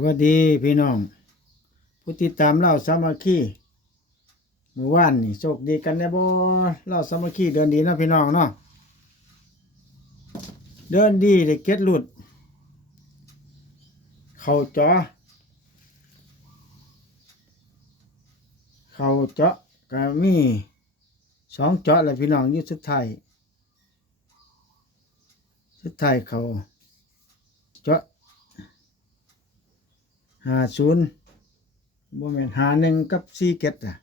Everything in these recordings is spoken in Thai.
วัสดีพี่น้อง ผู้ติดตามเล่าสามัคคีเมื่อวานนี่โชคดีกันแน่บ่เล่าสามัคคีเดินดีนะพี่น้องเนาะเดินดีได้เก็ดหลุด เข้าจาะเข้าเจาะก็มีสองเจาะแหละพี่น้องยู่สุดท้ายสุดท้ายเขาเจาะ ห้าศูนย์บ่แม่นหาหนึ่งกับสี่เก็ดอะ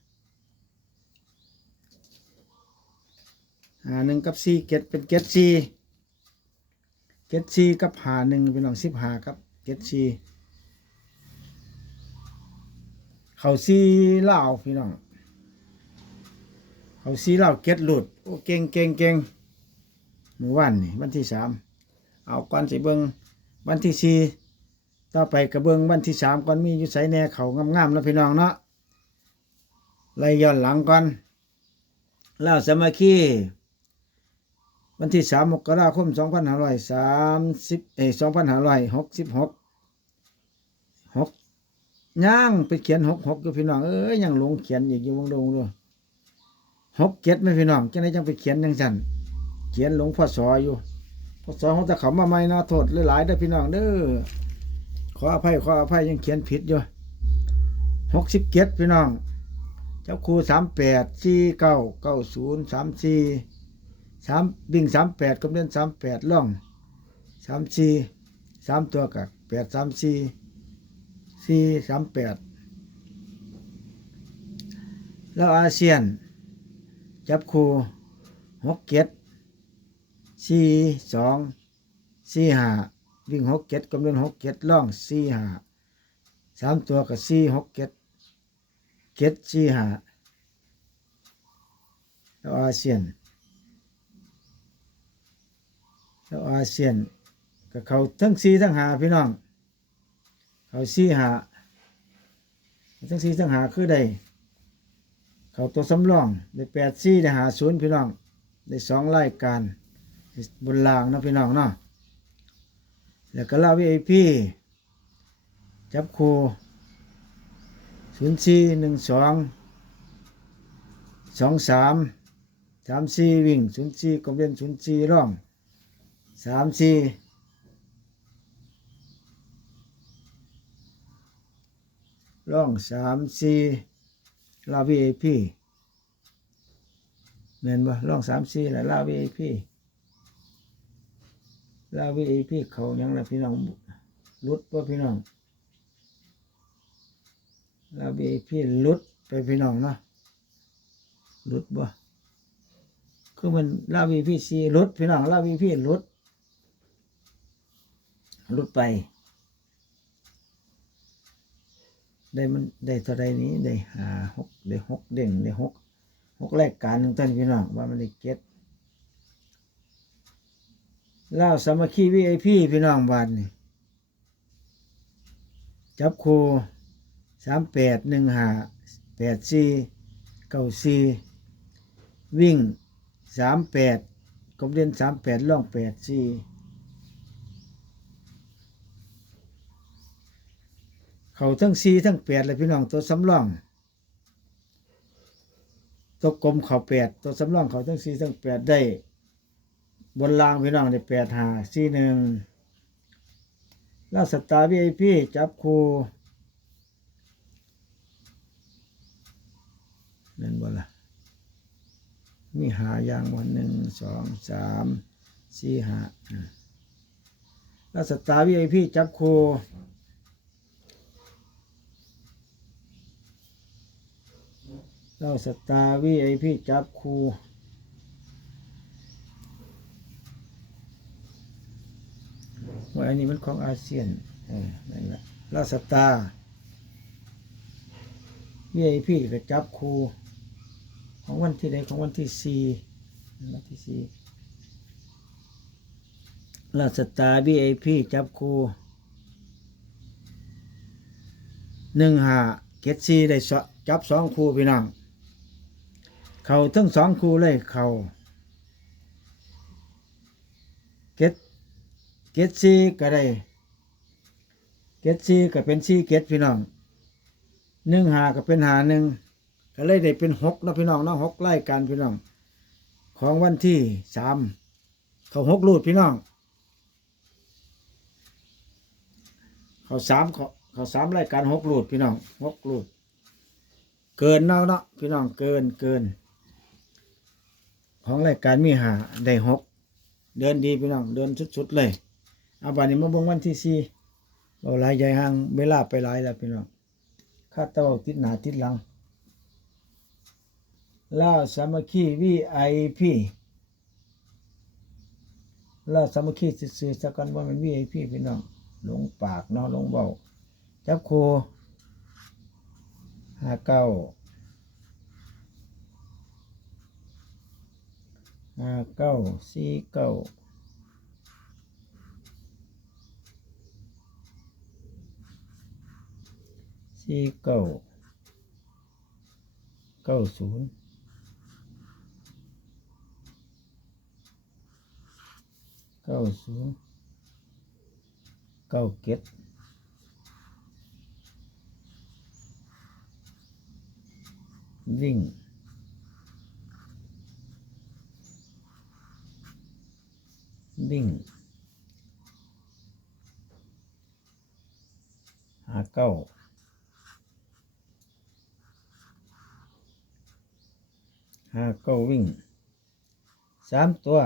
หาหนึ่งกับสี่เก็ดเป็นเก็ดสี่เก็ดสี่กับหาหนึ่งเป็นน้องสิบหากับเก็ดสี่เขาสี่เล่าพี่น้องเขาสี่เล่าเก็ดหลุดโอ้เก่งเก่งเก่งเมื่อวานนี่วันที่สามเอาก่อนสิเบิงวันที่สี่ ต่อไปกระเบื้องวันที่สามก่อนมีอยู่ใสแน่เขางามๆแล้วพี่น้องเนาะไล่ย้อนหลังก่อนเล่าสมัคคีวันที่สามมกราคมสองพันห้าร้อยสามสิบเอสองพันห้าร้อยหกสิบหกหกย่างไปเขียนหกหกอยู่พี่น้องเอ้ยยังหลงเขียนอีกอยู่วงดงด้วยหกเจ็ดไหม่พี่น้องจังไดจังไปเขียนจังสันเขียนหลงพ่อสออยู่พ่อสอของตะเขามาใหม่นาะโทษหลายๆเด้อพี่น้องเด้อ ขออภัยขออภัยยังเขียนผิดอยู่หกสิบเจ็ดพี่น้อง เจ้าครูสามแปดสี่เก้าเก้าศูนย์สามสี่สามบิ่งสามแปดกำเนินสามแปดล่องสามสี่สามตัวกับแปดสามสี่สี่สามแปดแล้วอาเซียน จับครูหกเจ็ดสี่สองสี่ห้า วิ่งหกเจ็ดกำลังหกเจ็ดล่องสี่หาสามตัวกับสี่หกเจ็ดเจ็ดสี่หาแล้วอาเซียนแล้วอาเซียนกับเขาทั้งสี่ทั้งหาพี่น้อง เขาสี่หาทั้งสี่ทั้งหาคือได้เขาตัวสำรองได้แปดสี่ได้หาศูนย์พี่น้องได้สองรายการบนรางนะพี่น้องเนาะ แล้วก็เล่าวีไอพีจับคูศูนย์สี่หนึ่งสองสองสามสามสี่วิ่งศูนย์สี่ก็เป็นศูนย์สี่ร่องสามสี่ร่องสามสี่ลาวีไอพีเห็นบ่ร่องสามสี่แล้วลาวีไอพี ลาวีพี่เขายังละพี่น้องลุดว่าพี่น้องลาวีพี่ลุดไปพี่น้องเนาะลุดบ่คือมันลาวีพี่ซีลุดพี่น้องลาวีพี่ลุดลุดไป ได้มันได้เท่าไรนี้ได้หาหกได้หกเด้งได้หกหกแรกการหนึ่งท่านพี่น้องว่ามันได้เก็ต เล่าสามัคคีวีไอพีพี่น้องบ้านนี่จับครูสามแปดหนึ่งห้าแปดสี่เก้าสี่วิ่งสามแปดกบเด่นสามแปดล่องแปดสี่เขาทั้งสี่ทั้งแปดเลยพี่น้องตัวสำรองตัวกลมเขาแปดตัวสำรองเขาทั้งสี่ทั้งแปดได้ บนรางพี่น้องได้แปดหาสี่หนึ่งล้วสตาร์วีไอพีจับครูนั่นบ่ละมีหาอย่างวันหนึ่งสองสามสี่หาอะแล้วสตาร์วีไอพีจับครูแล้วสตาร์วีไอพีจับคูรู ว่า อันนี้มันของอาเซียนเออนั่นแหละลาสตาวีไอพี่ก็จับครูของวันที่ใดของวันที่สี่วันที่สี่ลาสตาวีไอพีจับครูหนึ่งหาเกตซีได้จับสองครูพี่น้อง เขาทั้งสองครูเลยเขาเกต เกตซีก็ได้เก็ดซีก็เป็นซีเก็ดพี่น้องหนึ่งหาก็เป็นหาหนึ่งก็เลยได้เป็นหกนะพี่น้องนะหกไล่กันพี่น้อง ของวันที่สามเขาหกรูดพี่น้อง เขาสามเขาเขาสามรายการหกรูดพี่น้องหกรูด เกินเนาะเนาะพี่น้องเกินเกิน ของรายการมีหาได้หกเดินดีพี่น้องเดินสุดๆเลย เอาบัดนี้มาเบงวันที่สี่เราหลายใหญ่ห่างเวลาไปหลายแล้วพี่น้องข้าเต้าติดหนาติดหลังล่าสามัคคีวีไอพีล่าสามัคคีสื่อสักกันว่ามันวีไอพีพี่น้องลงปากเนาะลงเบาจับโคห้าเก้าห้าเก้าสี่เก้า สี่เก้าเก้าศูนย์เก้าศูนย์เก้าเก็ดวิ่งวิ่งหาเก้า หาเก้าวิ่งสามตัว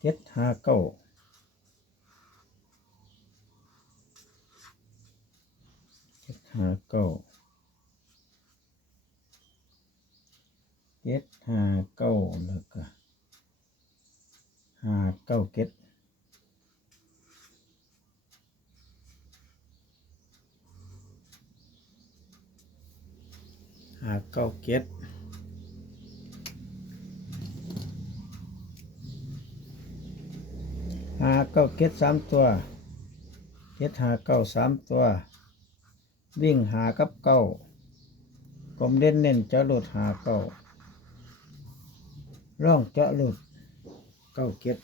เจ็ดหาเก้าเจ็ดหาเก้าเจ็ดหาเก้าแล้วก็หาเก้าเจ็ด หาเก้าเจ็ดหาเก้าเจ็ดสามตัวเจ็ดหาเก้าสามตัว วิ่งหากับเก้ากลมเด่นเน้นจะหลุดหาเก้าร่องจะหลุดเก้าเก็ด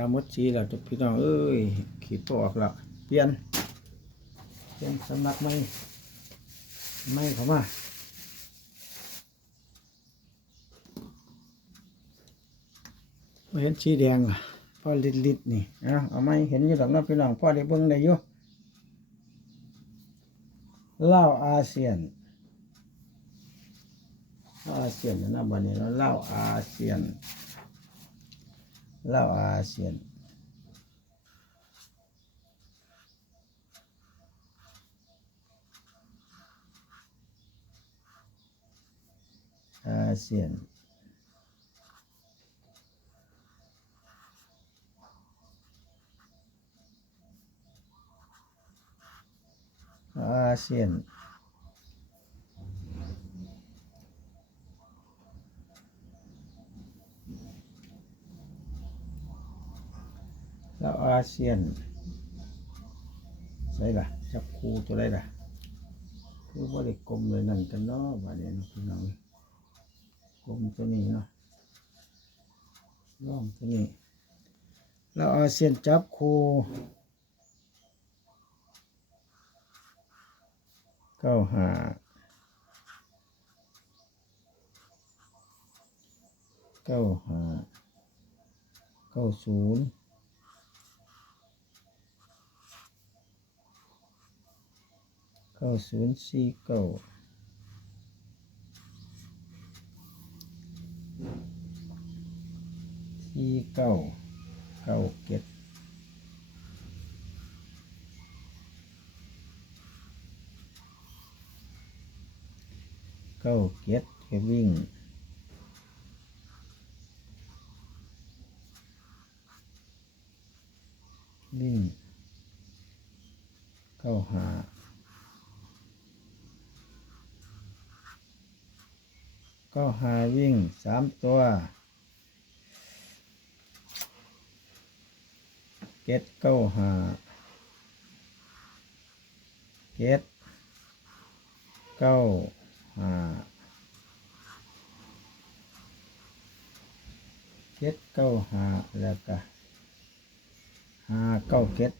กามดสีแล้วจุกพี่น้องเอ้ยขีดตัวออกแล้วเปลี่ยนเปลี่ยนสำนักไม่ไม่เข้ามาเห็นสีแดงอะพ่อลิดลิดนี่เอาเอาไม่เห็นอยู่ดอกเน้องพี่น้องพ่อได้เบิ่งได้อยู่เล่าอาเซียนอาเซียนนะบัดนี้เราเล่าอาเซียน เล่าวอาเซียนอาเซียน อาเซียน แล้วอาเซียนใส่ละจับคู่ตัวได้ละคือว่าได้กลมเลยนั่นกันเนาะว่าเนี่ยพี่น้องกลมตัวนี้เนาะร่องตัวนี้แล้วอาเซียนจับคู่เก้าห้าเก้าห้าเก้าศูนย์ เก้าศูนย์สี่เก้าสี่เก้าเก้าเก็ดเก้าเก็ดก็วิ่ง วิ่งเก้าหา เก้าหาวิ่งสามตัวเก็ดเก้าหาเก็ดเก้าหาเจ็ดเก้าหาแล้วก็หาเก้าเจ็ด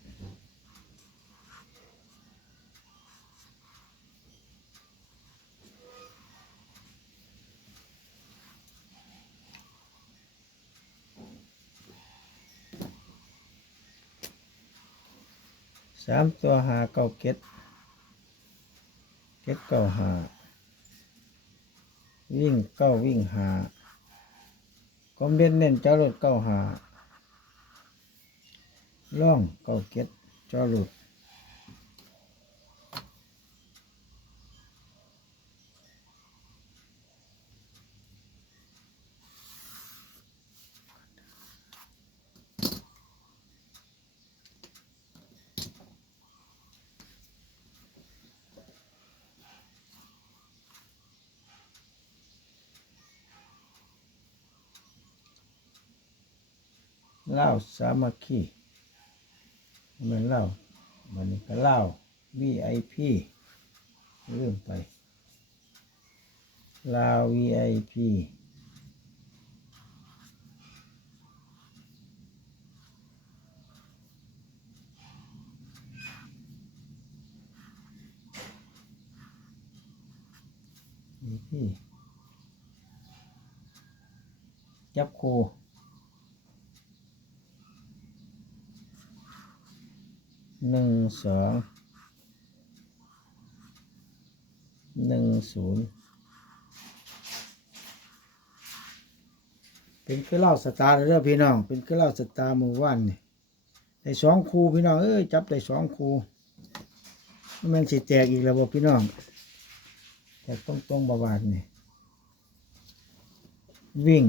สามตัวหาเก้าเก็ดเก็ดเก้าหาวิ่งเก้าวิ่งหาคอมเด่นเน้นจ้ารถเก้าหาล่องเก้าเก็ดจ้ารถ เล่าสามัคคีมือนเล่ามันนี้ก็เล่าว VIP เรื่องไปลาว VIP นี่พี่จับค หนึ่งสองหนึ่งศูนย์เป็นคือเล่าสตาร์เด้อพี่น้อง เป็นคือเล่าสตาร์มู่ว่านนี่ได้สองคูพี่น้องเอ้ยจับได้สองคูมันสิแตกอีกแล้วบ่พี่น้องแตกตรงตรงๆบาบาดนี่วิ่ง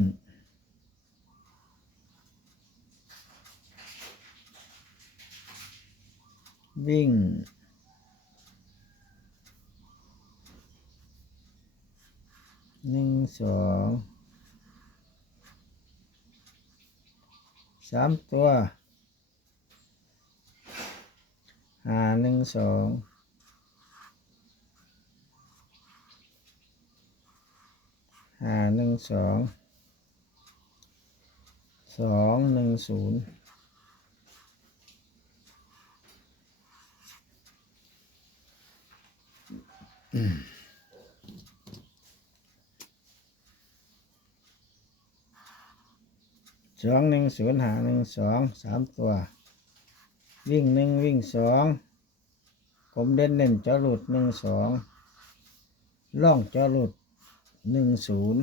วิ่ง หนึ่งสองสามตัวหาหนึ่งสองหาหนึ่งสองสองหนึ่งศูนย์ สองหนึ่งศูนย์หาหนึ่งสองสามตัว วิ่งหนึ่งวิ่งสองผมเด่นเน่นจอหลุดหนึ่งสองล่องจอหลุดหนึ่งศูนย์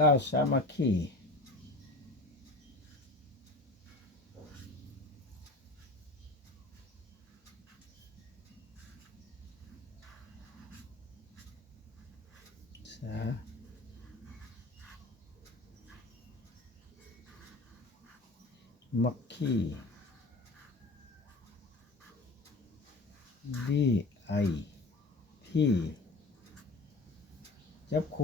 เล่าสามัคคีสามัคคีดีไอที่จับค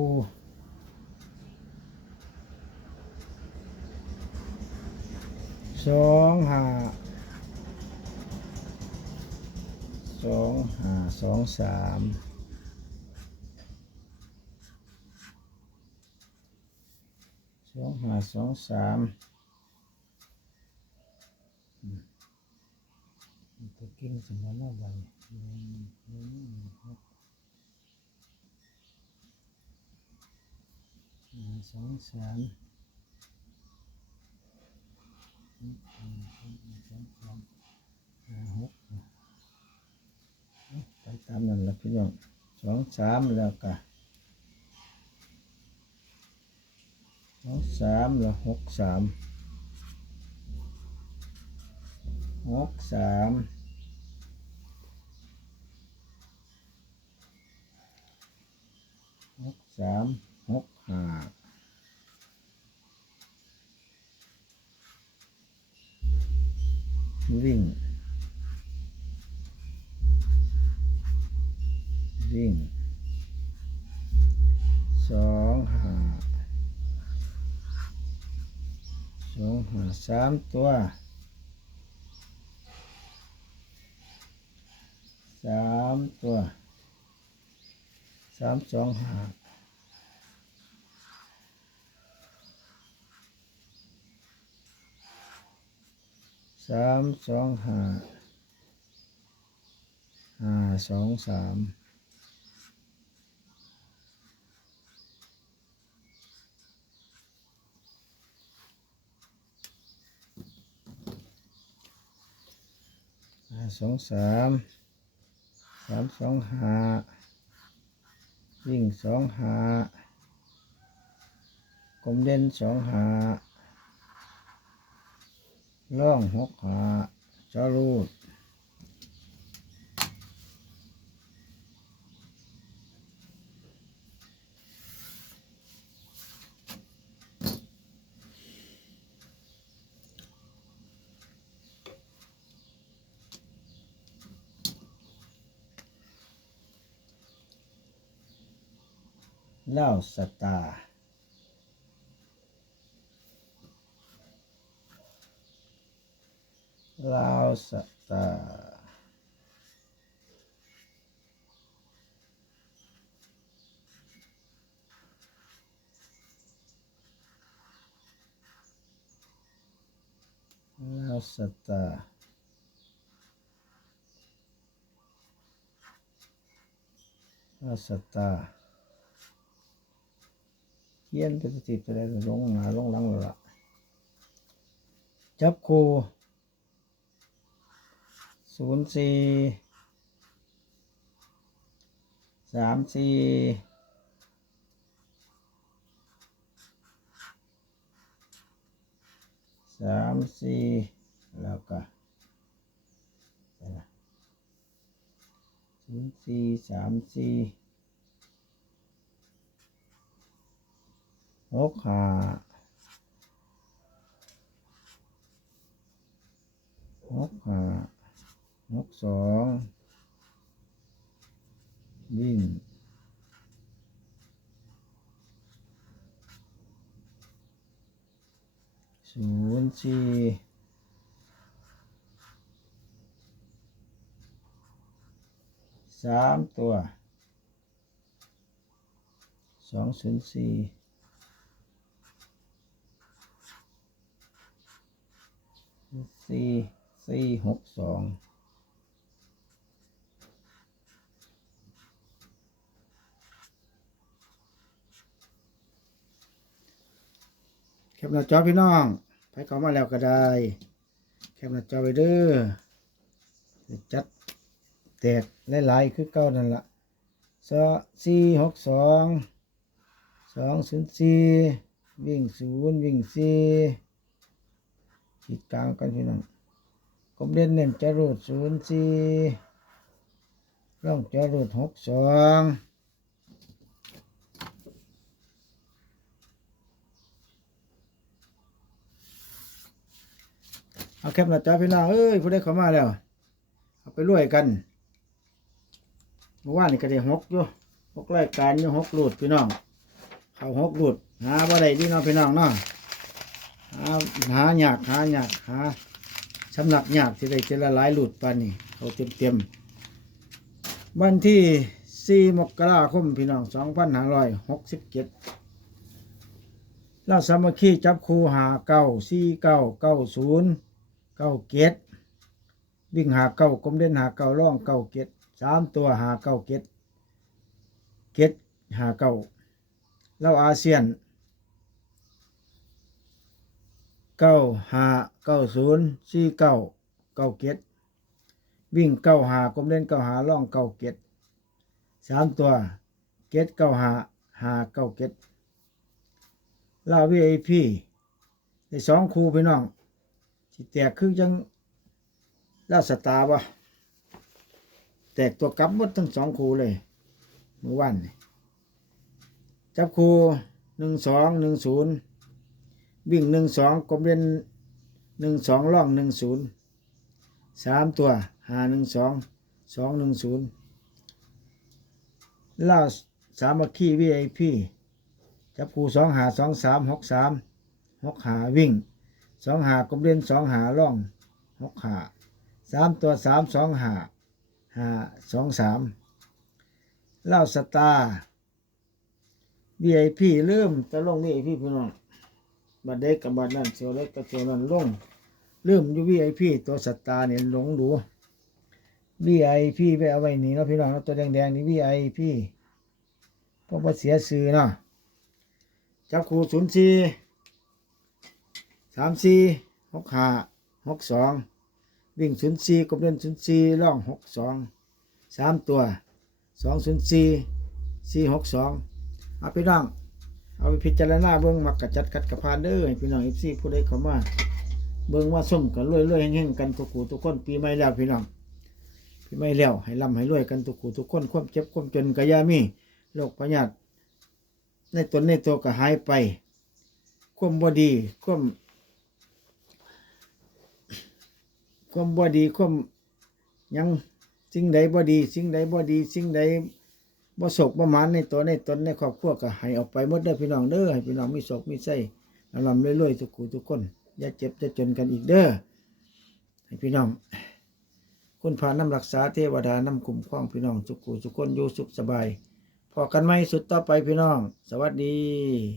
สองห้าสองห้าสองสามสองห้าสองสามอืมตัวกิ้งสมานบันห้าสองสาม ตามนั้นละพี่น้องสองสามแล้วก็สองสามแล้วหกสามหกสามหกสามหกห้า วิ่ง วิ่งสองหาสองหาสามตัวสามตัวสามสองหา สามสองห้าห้าสองสามห้าสองสามสามสองห้าวิ่งสองห้ากลมเด่นสองห้า ล่องหกหาจอรูดเล่าสตาร์เล่า สตาร์เล่าสตาร์เล่าสตาร์เขียน ศูนย์สี่สามสี่สามสี่แล้วก็ศูนย์สี่สามสี่หกห้าหกห้า หกสองวิ่งศูนย์สี่สามตัวสองศูนย์สี่สี่สี่หกสอง ปหน้าจอพี่น้องไปเข้ามาแล้วก็ได้แคปหน้าจอไปเด้อจัดแตกหลายๆคือเก้านั่นละสสี่หกสองสองศูนย์สี่วิ่งศูนย์วิ่งสี่ขีดกลางกันพี่น้องกลมเด่นเน้นจรวดศูนย์สี่ร่องจรวดหกสอง เอาแคปหน้าจอพี่น้องเอ้ยผู้ใดเข้ามาแล้ว เอาไปรวยกันเมื่อวานนี่ก็ได้หกอยู่หกรายการอยู่หกหลุดพี่น้อง เขาหกหลุดหาบ่ได้พี่น้องพี่น้องเนาะหาหาหยากหาหยากหาสำนักหยากที่ได้เจรหลายหลุดปานนี่เขาเต็มเต็มวันที่สี่มกราคมพี่น้องสองพันห้าร้อยหกสิบเจ็ดเราสามัคคีจับคู่หาเก้าสี่เก้าเก้าศูนย์ เก้าเกตวิ่งหาเก้ากลมเด่นหาเก้าล่องเก้าเกตสามตัวหาเก้าเกตเกตหาเก้าเราอาเซียนเก้าหาเก้าศูนย์สี่เก้าเก้าเก็ดวิ่งเก้าหากลมเล่นเก้าหาล่องเก้าเก็ดสามตัวเก็ดเก้าหาหาเก้าเก็ดลาวีไอพีในสองคูพี่น้อง สิแตกคือจังลาสตาร์บ่แตกตัวกลับหมดทั้งสองคูเลยเมื่อวานจับคูหนึ่งสองหนึ่งศูนย์วิ่งหนึ่งสองกลมเล่นหนึ่งสองล่องหนึ่งศูนย์สามตัวหาหนึ่งสองสองหนึ่งศูนย์ล่าสามัคคีวีไอพีจับคูสองหาสองสามหกสามหกหาวิ่ง สองหากลมเล่นสองหาล่องหกหาสามตัวสามสองหาหาสองสามเล่าสตาร์วีไอพีเริ่มจะลงวีไอพีพี่น้องบัดเด็กกับบัดนั่นเสียวเล็กกับเสียวนั่นลงเริ่มอยู่วีไอพีตัวสตาร์เนี่ยหลงดู VIP ไปเอาไว้นี่เนาะพี่น้องเนาะตัวแดงๆนี่ VIP เพราะว่าเสียซื้อเนาะจับคู่ศูนย์สี่ สามสี่หกห้าหกสองวิ่งศูนย์สี่กบเล่นศูนย์สี่ล่องหกสองสามตัวสองศูนย์สี่สี่หกสองเอาพี่น้อง เอาไปพิจารณาเบิ้องมักกะจัดกัดกระพานเด้อพี่น้องเอฟซีผู้ใดเข้ามาเบิ้องว่าส้มกันรวยๆแห่งๆกันทุกคู่ทุกคนปีใหม่แล้วพี่น้องพี่ไม่แล้วให้ร่ำให้รวยกันทุกคู่ทุกคนความเจ็บความจนก็อย่ามีโรคพยาธิในตนในตัวก็หายไป ความบ่ดีความ ความบ่ดีความยังสิ่งใดบ่ดี สิ่งใดบ่ดี สิ่งใดบ่โศกบ่หมานในตัวในตนในครอบครัวก็ให้ออกไปหมดเด้อพี่น้องเด้อให้พี่น้องมีโศกมีไส้ร่ำรวยๆทุกคู่ทุกคน อย่าเจ็บอย่าจนกันอีกเด้อให้พี่น้องคุณพาน้ำรักษาเทวดาน้ำคุ้มครองพี่น้องสุขุสุขคนอยู่สุขสบาย พอกันไหมสุดต่อไปพี่น้อง สวัสดี